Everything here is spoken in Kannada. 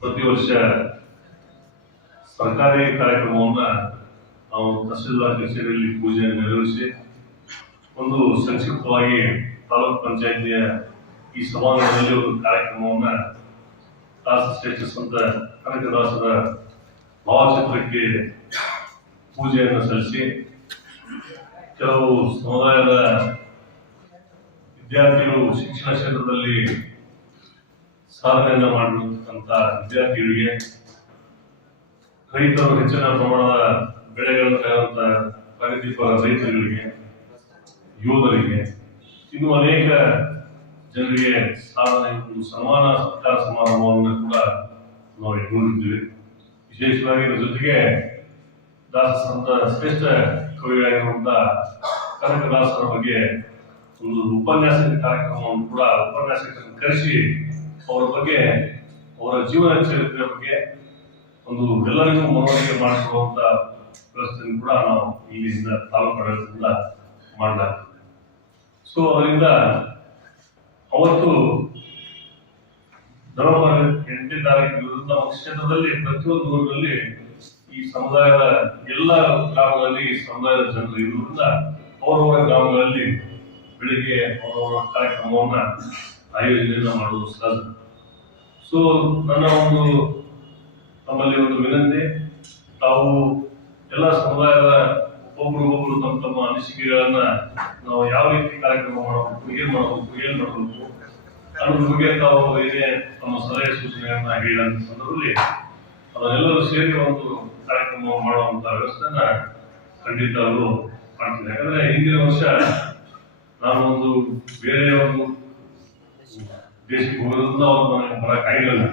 ಪ್ರತಿ ವರ್ಷ ಸರ್ಕಾರಿ ಕಾರ್ಯಕ್ರಮವನ್ನ ನಾವು ತಹಸೀಲ್ದಾರ್ ಕಚೇರಿಯಲ್ಲಿ ಪೂಜೆ ನೆರವೇರಿಸಿ ಒಂದು ಸಂಕ್ಷಿಪ್ತವಾಗಿ ತಾಲೂಕು ಪಂಚಾಯತಿಯ ಈ ಸಭಾಂಗಣದಲ್ಲಿ ಒಂದು ಕಾರ್ಯಕ್ರಮವನ್ನ ಶ್ರೇಷ್ಠ ಸಂತ ಕನಕದಾಸರ ಭಾವಚಿತ್ರಕ್ಕೆ ಪೂಜೆಯನ್ನು ಸಲ್ಲಿಸಿ ಕೆಲವು ಸಮುದಾಯದ ವಿದ್ಯಾರ್ಥಿಗಳು ಶಿಕ್ಷಣ ಕ್ಷೇತ್ರದಲ್ಲಿ ಸಾಧನೆಯನ್ನ ಮಾಡಿರ್ತಕ್ಕಂಥ ವಿದ್ಯಾರ್ಥಿಗಳಿಗೆ, ರೈತರು ಹೆಚ್ಚಿನ ಪ್ರಮಾಣದ ಬೆಳೆಗಳನ್ನು ಬೆಳೆಯುವಂತ ಪ್ರಗತಿಪರ ರೈತರಿಗೆ, ಯೋಧರಿಗೆ, ಇನ್ನು ಅನೇಕ ಜನರಿಗೆ ಸನ್ಮಾನ ಸತ್ಕಾರ ಸಮಾರಂಭವನ್ನು ಕೂಡ ನಾವು ಇಟ್ಕೊಂಡಿದ್ದೀವಿ. ವಿಶೇಷವಾಗಿ ಇದರ ಜೊತೆಗೆ ಸಂತ ಶ್ರೇಷ್ಠ ಕವಿಯಾಗಿರುವಂತಹ ಕನಕದಾಸರ ಬಗ್ಗೆ ಒಂದು ಉಪನ್ಯಾಸಕ ಕಾರ್ಯಕ್ರಮವನ್ನು ಕೂಡ ಉಪನ್ಯಾಸಕರನ್ನು ಕರೆಸಿ ಅವರ ಬಗ್ಗೆ, ಅವರ ಜೀವನ ಚರಿತ್ರೆಯ ಬಗ್ಗೆ ಒಂದು ಎಲ್ಲರಿಗೂ ಮನವರಿಕೆ ಮಾಡಿಕೊಳ್ಳುವಂತ ವ್ಯವಸ್ಥೆಯನ್ನು ಕೂಡ ನಾವು ಇಲ್ಲಿಂದ ತಾಲೂಕು ಆಡಳಿತದಿಂದ ಮಾಡಲಾಗ್ತದೆ. ಸೊ ಅದರಿಂದ ಅವತ್ತು ನವೆಂಬರ್ 8ನೇ ತಾರೀಕು ನಮ್ಮ ಕ್ಷೇತ್ರದಲ್ಲಿ ಪ್ರತಿಯೊಂದು ಊರಿನಲ್ಲಿ ಈ ಸಮುದಾಯದ ಎಲ್ಲ ಗ್ರಾಮಗಳಲ್ಲಿ ಸಮುದಾಯದ ಜನರು ಇರುವುದರಿಂದ ಅವರವರ ಗ್ರಾಮಗಳಲ್ಲಿ ಬೆಳಿಗ್ಗೆ ಅವರವರ ಕಾರ್ಯಕ್ರಮವನ್ನ ಆಯೋಜನೆಯನ್ನ ಮಾಡುವುದು ಸಹಜ. ಸೊ ನನ್ನ ನಮ್ಮಲ್ಲಿ ಒಂದು ವಿನಂತಿ, ತಾವು ಎಲ್ಲ ಸಮುದಾಯದ ಒಬ್ಬರು ತಮ್ಮ ಅನಿಸಿಕೆಗಳನ್ನ ನಾವು ಯಾವ ರೀತಿ ಕಾರ್ಯಕ್ರಮ ಮಾಡಬೇಕು, ಏನ್ ಮಾಡಬೇಕು ಅನ್ನೋದ್ರ ಬಗ್ಗೆ ತಾವು ಏನೇ ತಮ್ಮ ಸಲಹೆ ಸೂಚನೆಗಳನ್ನ ಹೇಳಿದಂತ ಸಂದರ್ಭದಲ್ಲಿ ಅದನ್ನೆಲ್ಲರೂ ಸೇರಿ ಒಂದು ಕಾರ್ಯಕ್ರಮ ಮಾಡುವಂತ ವ್ಯವಸ್ಥೆನ ಖಂಡಿತ ಅವರು ಮಾಡ್ತಿದ್ದಾರೆ. ಯಾಕಂದ್ರೆ ಹಿಂದಿನ ವರ್ಷ ನಾನು ಬೇರೆ ಒಂದು ದೇಶಕ್ಕೆ ಹೋಗೋದ್ರಿಂದ ಅವ್ರು ನನಗೆ ಬರಕ್ಕಾಗಿಲ್ಲ.